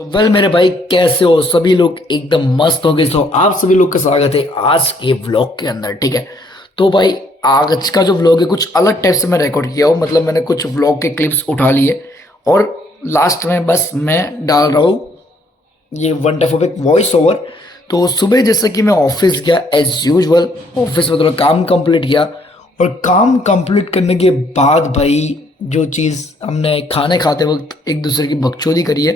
Well मेरे भाई कैसे हो सभी लोग एकदम मस्त होंगे। तो आप सभी लोग का स्वागत है आज के व्लॉग के अंदर। ठीक है, तो भाई आज का जो व्लॉग है कुछ अलग टाइप से मैं रिकॉर्ड किया हूँ। मतलब मैंने कुछ व्लॉग के क्लिप्स उठा लिए और लास्ट में बस मैं डाल रहा हूँ ये वन टाइप ऑफ एक वॉइस ओवर। तो सुबह जैसे कि मैं ऑफिस गया एज यूजुअल, ऑफिस में थोड़ा काम कंप्लीट किया और काम कंप्लीट करने के बाद भाई जो चीज़ हमने खाने खाते वक्त एक दूसरे की बकचोदी करी है,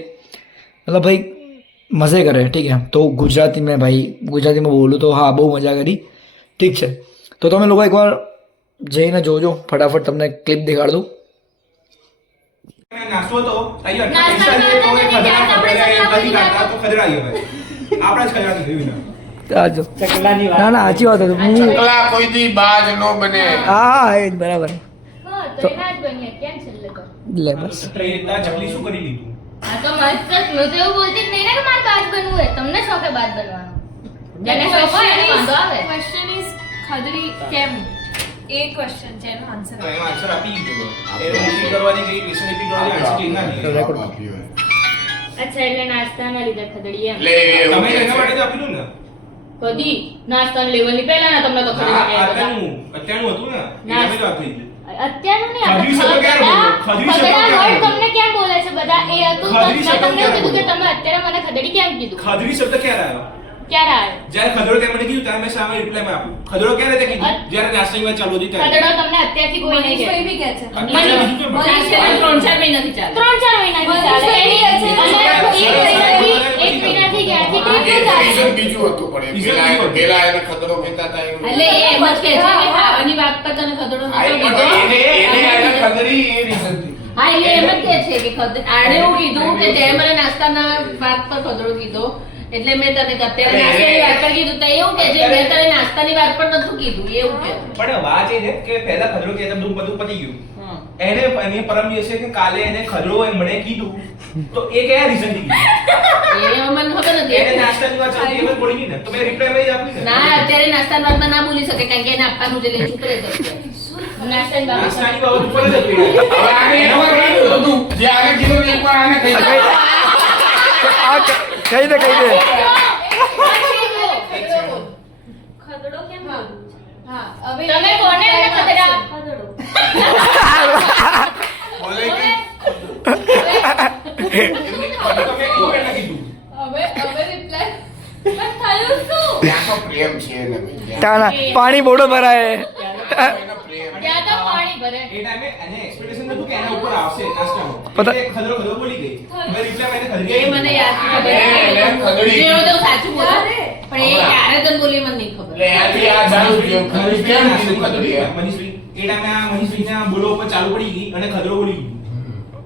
मतलब भाई मज़े करे। ठीक है, तो ગુજરાતી में भाई ગુજરાતી में बोलूँ तो हाँ બહુ મજા કરી। ઠીક છે, તો તમે લોકો એકવાર જઈને જોજો, ફટાફટ તમને ક્લિપ દેખાડ દઉં। નાસ્તો તો અહીંયા પૈસા લે તો એ ખદરા ખબર નથી કાઢતા તો ખદરા આવી હવે આપણા જ ખદરા નીકળી ના આ જો ના ના સાચી વાત હતું હું ચકલા કોઈથી બાજ નો બને હા હા એ જ બરાબર હા તો એના જ બન્યા કેમ છેલ્લે તો લે બસ ટ્રેનના ચકલી શું કરી લીધું આ તો મસ્ત જ હું તો એવું બોલતી જ નહીં ને કે મારે બાજ બનવું છે તમને શોખ છે બાજ બનવાનો જેને શોખ હોય એને વાંધો આવે ક્વેશ્ચન ઇઝ ખદરી કેમ એ ક્વેશ્ચન છે એનો આન્સર તો એનો આન્સર આપી દીધો એ રિપીટ કરવાની કઈ ક્વેશ્ચન રિપીટ કરવાની આન્સર ચેન્જ ના નહીં રેકોર્ડ અચ્છા એટલે નાસ્તાના લીધે ખદડી એમ લે તમે એના માટે જ આપેલું ને કદી નાસ્તાના લેવલની પહેલા ના તમને તો ખબર હા પડે અત્યારનું હતું ને એના જ આપી દીધું અત્યારનું નહીં ખદરી શબ્દ ક્યારે બોલ્યો? ખદરી શબ્દ ખદડા ક્યારે વર્ડ બોલ્યો? તમને કેમ બોલે છે બધા એ હતું ખદરી મેં શબ્દ તમને ક્યારે કીધું કે બોલ્યો? તમે અત્યારે મને ખદડી કેમ કીધું ખદરી શબ્દ ક્યારે આવ્યો ક્યારે આવ્યો જ્યારે ખદરો તે મને કીધું ત્યારે મેં સામે રિપ્લાયમાં આપ્યું ખદરો ક્યારે તે કીધું જ્યારે નાસ્તાની વાત ચાલુ હતી ત્યારે ખદડો તમને અત્યારથી કોઈ નહીં મનીષભાઈ કહે બી કહે છે અત્યારે બધું કેમ બોલે? ત્રણ ચાર મહિનાથી ચાલે એક મહિનાથી ક્યાંથી ટ્રીપ ચાલે રીઝન બીજું હતું પણ એ પેલા એને ખતરો કહેતા હતા એવું. એટલે એ એમ જ કહે છે કે ખાવાની વાત પર તને ખદડો હા, નતો પણ કીધો. એને ખતરી એ રીઝન થી હા એટલે એમ જ કહે છે કે આણે એવું કીધું કે તે મને નાસ્તાના વાત પર ખદડો કીધો એટલે મેં તને અત્યારે નાસ્તાની વાત પર કીધું તો એવું કે છે મેં તને નાસ્તાની વાત પર નતું કીધું એવું કે પણ વાત એ છે કે પહેલા ખદરો કે બધું પતી ગયું એને એની પરમ દિવસે કે કાલે એને ખદરો એ મને કીધું તો એ કયા રીઝન થી કીધું એ મને ખબર એને નથી નાસ્તાની વાત ચાલતી એ બોલી ગઈ ને તો મેં રિપ્લાય માં જ આપી ને ના અત્યારે નાસ્તાની વાતમાં ના બોલી શકે કારણ કે એને આપવાનું છે એટલે ચૂપ રહે છે નાસ્તાની વાત નાસ્તાની બાબત ઉપર જ હતી હવે આને એમાં કીધું હતું જે આને કીધું ને એકવાર આને કહી દે. કહી દે કહી દે ખદડો કેમ બોલું હા હવે તમે કોને એને ખદડા ખદડો બોલે કે તમે એવું કેટલા કીધું હવે રિપ્લાય પણ થયું શું ત્યાં તો પ્રેમ છે એને ભાઈ. તાના પાણી બોડો ભરાય એનો પ્રેમ. ત્યાં તો પાણી ભરે એ ટાઈમે એને એક્સપેક્ટેશન નતું કે એના ઉપર આવશે નાસ્તાનો પતા- એટલે ખદરો ખદરો બોલી ગઈ મેં રિપ્લાય માં એને ખદરી એ મને યાદ ખબર એને ખદડી છે એ તો સાચું બોલે પણ એ ક્યારે તને બોલી મને નહીં ખબર એટલે ત્યાંથી આ ચાલુ થયું. ખરી કેમ કીધું ખદડી એમ? મનીષભાઈ એ ટાઈમે આ મનીષભાઈના બોલો ઉપર ચાલુ પડી ગઈ અને ખદરો બોલી ગઈ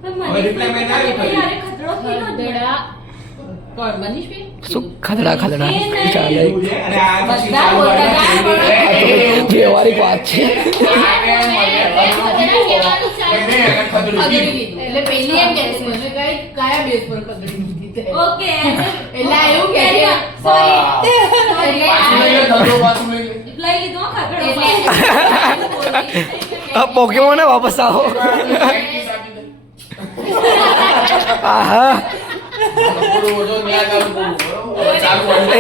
પણ હવે reply માં ના આવ્યું ખરી. યારે ખદડો કીધો જ નહીં. ખદડા કોણ મનીષભાઈ શું ખદડા ખદડા એ નહીં. ચાલે એવું છે અને આ પછી બધા ચાલુ બોલતા વાળા હતા. છે. વ્યવહારિક વાત છે આને ખદડા કહેવાનું ચાલુ. એને ખદડી ખદડી કીધું. કીધું. એટલે પેલી એમ કહે છે મને કયા બેઝ પર ખદડી કીધી તે? ઓકે એટલે આ એવું કહે છે સોરી એટલે પાછું લઈ લે, ખદડો પાછું લઈ લે. રિપ્લાય લીધો ખદડો આ પોકેમોન ને વાપસ આવો પ્રેક્ટિસ આપી દે. આહા પૂરું બધું ન્યા ચાલુ પૂરું. બરોબર? હવે ચાલુ એ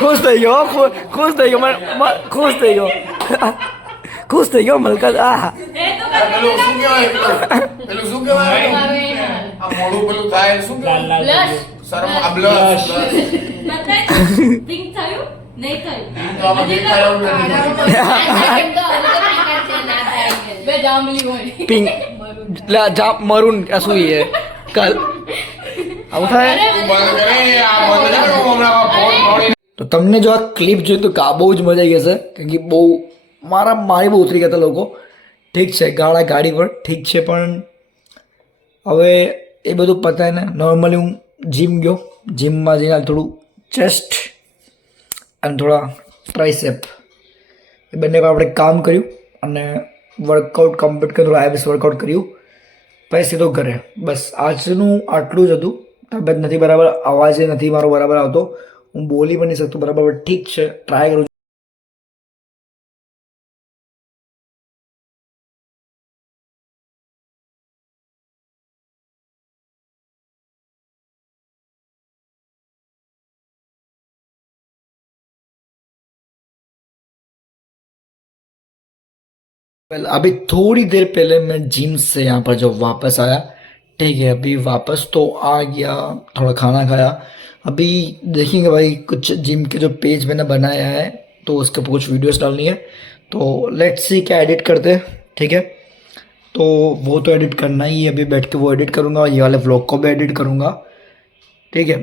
ખુશ થઈ ગયો ખુશ થઈ ગયો ખુશ થઈ ગયો ખુશ થઈ ગયો મલકત આહા પેલું શું કહેવાય પેલું શું કહેવાય હવે આ મોઢું પેલું થાય શું કહેવાય? પ્લસ શરમ આ blush. બતાય પિંક થયું નહીં થયું તો આમાં દેખાય એવું નથી. પિંક લા જા મરૂન શું એ કલ આવું થાય તું બંધ કરે આ બંધ કરે હું હમણાં ફોન ફોડી તો તમને જો આ ક્લિપ જોઈ તો બહુ જ મજા આવી જશે કારણ કે બહુ મારી બહુ ઉતરી ગયા હતા લોકો। ઠીક છે ગાળા ગાડી પર ઠીક છે પણ હવે એ બધું પતાય ને નોર્મલી હું જીમ ગયો, જીમમાં જઈને થોડું ચેસ્ટ અને થોડા ટ્રાઇસેપ એ બંને પર આપણે કામ કર્યું અને વર્કઆઉટ કમ્પ્લીટ કર્યું, થોડા આઈબીએસ વર્કઆઉટ કર્યું પછી સીધો ઘરે। બસ આજનું આટલું જ હતું। તબિયત નથી બરાબર, અવાજ નથી મારો બરાબર આવતો, હું બોલી પણ નહીં શકતો બરાબર, ઠીક છે ટ્રાય કરું। अभी थोड़ी देर पहले मैं जिम से यहाँ पर जो वापस आया, ठीक है, अभी वापस तो आ गया, थोड़ा खाना खाया। अभी देखेंगे भाई कुछ जिम के जो पेज मैंने बनाया है तो उसके ऊपर कुछ वीडियोस डालनी है, तो लेट्स सी क्या एडिट करते हैं, ठीक है। तो वो तो एडिट करना ही है, अभी बैठ के वो एडिट करूँगा और ये वाले व्लॉग को भी एडिट करूँगा, ठीक है।